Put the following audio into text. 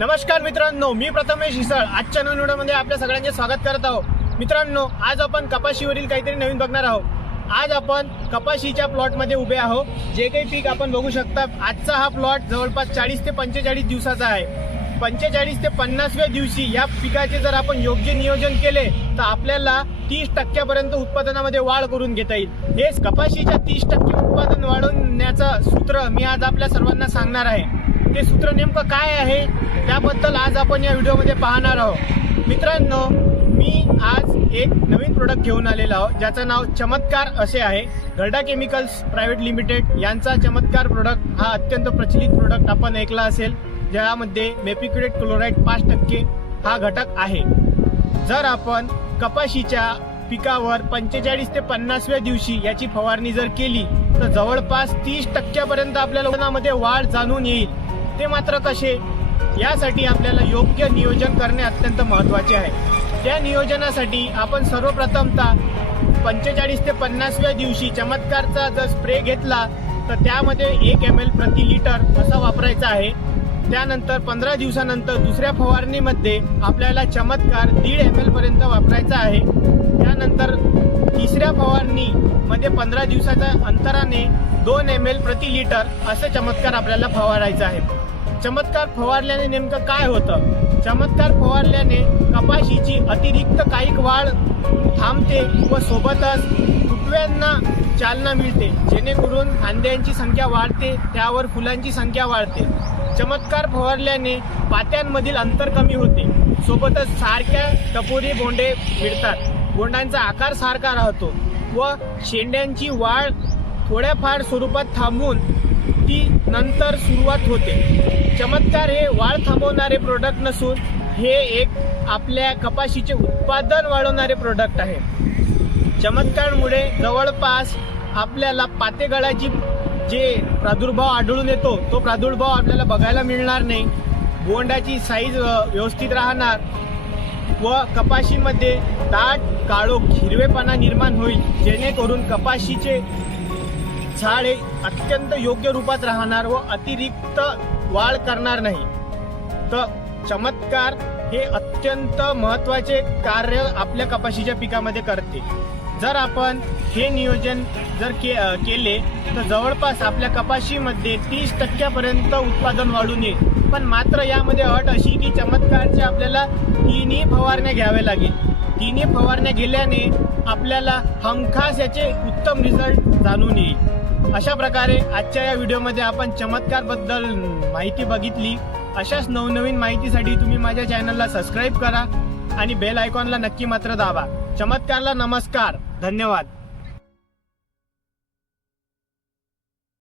नमस्कार मित्रांनो, मी प्रथमेश हिसळ आजच्या नवीन व्हिडिओमध्ये आपल्या सगळ्यांचे स्वागत करत आहोत। मित्रांनो, आज आपण कपाशीवरील काहीतरी नवीन बघणार आहोत। आज आपण कपाशीच्या प्लॉटमध्ये उभे आहोत। जे काही पीक आपण बघू शकता, आजचा हा प्लॉट जवळपास 40 ते 45 दिवसाचा आहे। 45 ते 50व्या दिवशी या पिकाचे जर आपण योग्य नियोजन केले तर आपल्याला 30% उत्पादनामध्ये वाढ करून घेता येईल। हे कपाशीच्या 30% उत्पादन वाढवण्याचं सूत्र मी आज आपल्या सर्वांना सांगणार आहे। ते सूत्र नेमकं काय आहे त्याबद्दल आज आपण या व्हिडिओमध्ये पाहणार आहोत। मित्रांनो, मी आज एक नवीन प्रोडक्ट घेऊन आलेलो आहोत, ज्याचं नाव चमत्कार असे आहे। गरडा केमिकल्स प्रायव्हेट लिमिटेड यांचा चमत्कार प्रोडक्ट हा अत्यंत प्रचलित प्रोडक्ट आपण ऐकला असेल, ज्यामध्ये मेपिक्युलेट क्लोराइड 5% हा घटक आहे। जर आपण कपाशीच्या पिकावर 45 ते 50व्या दिवशी याची फवारणी जर केली तर जवळपास 30% आपल्याला उत्पन्नामध्ये वाढ जाणून येईल। ते मात्र कसे, यासाठी आपल्याला योग्य नियोजन करणे अत्यंत महत्त्वाचे आहे। त्या नियोजनासाठी आपण सर्वप्रथमतः 45 ते 50व्या दिवशी चमत्कारचा जर स्प्रे घेतला तर त्यामध्ये 1 ml प्रति लिटर असा वापरायचा आहे। त्यानंतर 15 दिवसानंतर दुसऱ्या फवारणीमध्ये आपल्याला चमत्कार 1.5 ml पर्यंत वापरायचा आहे। त्यानंतर तिसऱ्या फवारणीमध्ये 15 दिवसाच्या अंतराने 2 ml प्रति लिटर असे चमत्कार आपल्याला फवारायचा आहे। चमत्कार फवारल्याने नेमकं काय होतं? चमत्कार फवारल्याने कपाशीची अतिरिक्त कायिक वाढ थांबते व सोबतच फुटव्यांना चालना मिळते, जेणेकरून फांद्यांची संख्या वाढते, त्यावर फुलांची संख्या वाढते। चमत्कार फवारल्याने पात्यांमधील अंतर कमी होते, सोबतच सारख्या टपोरी बोंडे मिळतात, बोंडांचा आकार सारखा राहतो व शेंड्यांची वाढ थोड्याफार स्वरूपात थांबून ती नंतर सुरुवात होते। चमत्कार हे वाढ थांबवणारे प्रोडक्ट नसून हे एक आपल्या कपाशीचे उत्पादन वाढवणारे प्रोडक्ट आहे। चमत्कारमुळे जवळपास आपल्याला पातेगळाची जे प्रादुर्भाव आढळून येतो तो प्रादुर्भाव आपल्याला बघायला मिळणार नाही। बोंडाची साईज व्यवस्थित राहणार व कपाशीमध्ये दाट काळोख हिरवेपणा निर्माण होईल, जेणेकरून कपाशीचे झाड हे अत्यंत योग्य रूपात राहणार व अतिरिक्त वाढ करणार नाही। तर चमत्कार हे अत्यंत महत्त्वाचे कार्य आपल्या कपाशीच्या पिकामध्ये करते। जर आपण हे नियोजन जर केले तर जवळपास आपल्या कपाशीमध्ये 30% उत्पादन वाढून येईल। पण मात्र यामध्ये अट अशी की चमत्कारच्या आपल्याला 3 फवारण्या घ्याव्या लागेल। 3 फवारण्या गेल्याने आपल्याला हमखास याचे उत्तम रिझल्ट जाणून येईल। अशा प्रकारे आजच्या या व्हिडिओमध्ये आपण चमत्कारबद्दल माहिती बघितली। अशाच नवनवीन माहितीसाठी तुम्ही माझ्या चॅनलला सबस्क्राईब करा आणि बेल आयकॉनला नक्की मात्र दाबा। चमत्कारला नमस्कार, धन्यवाद।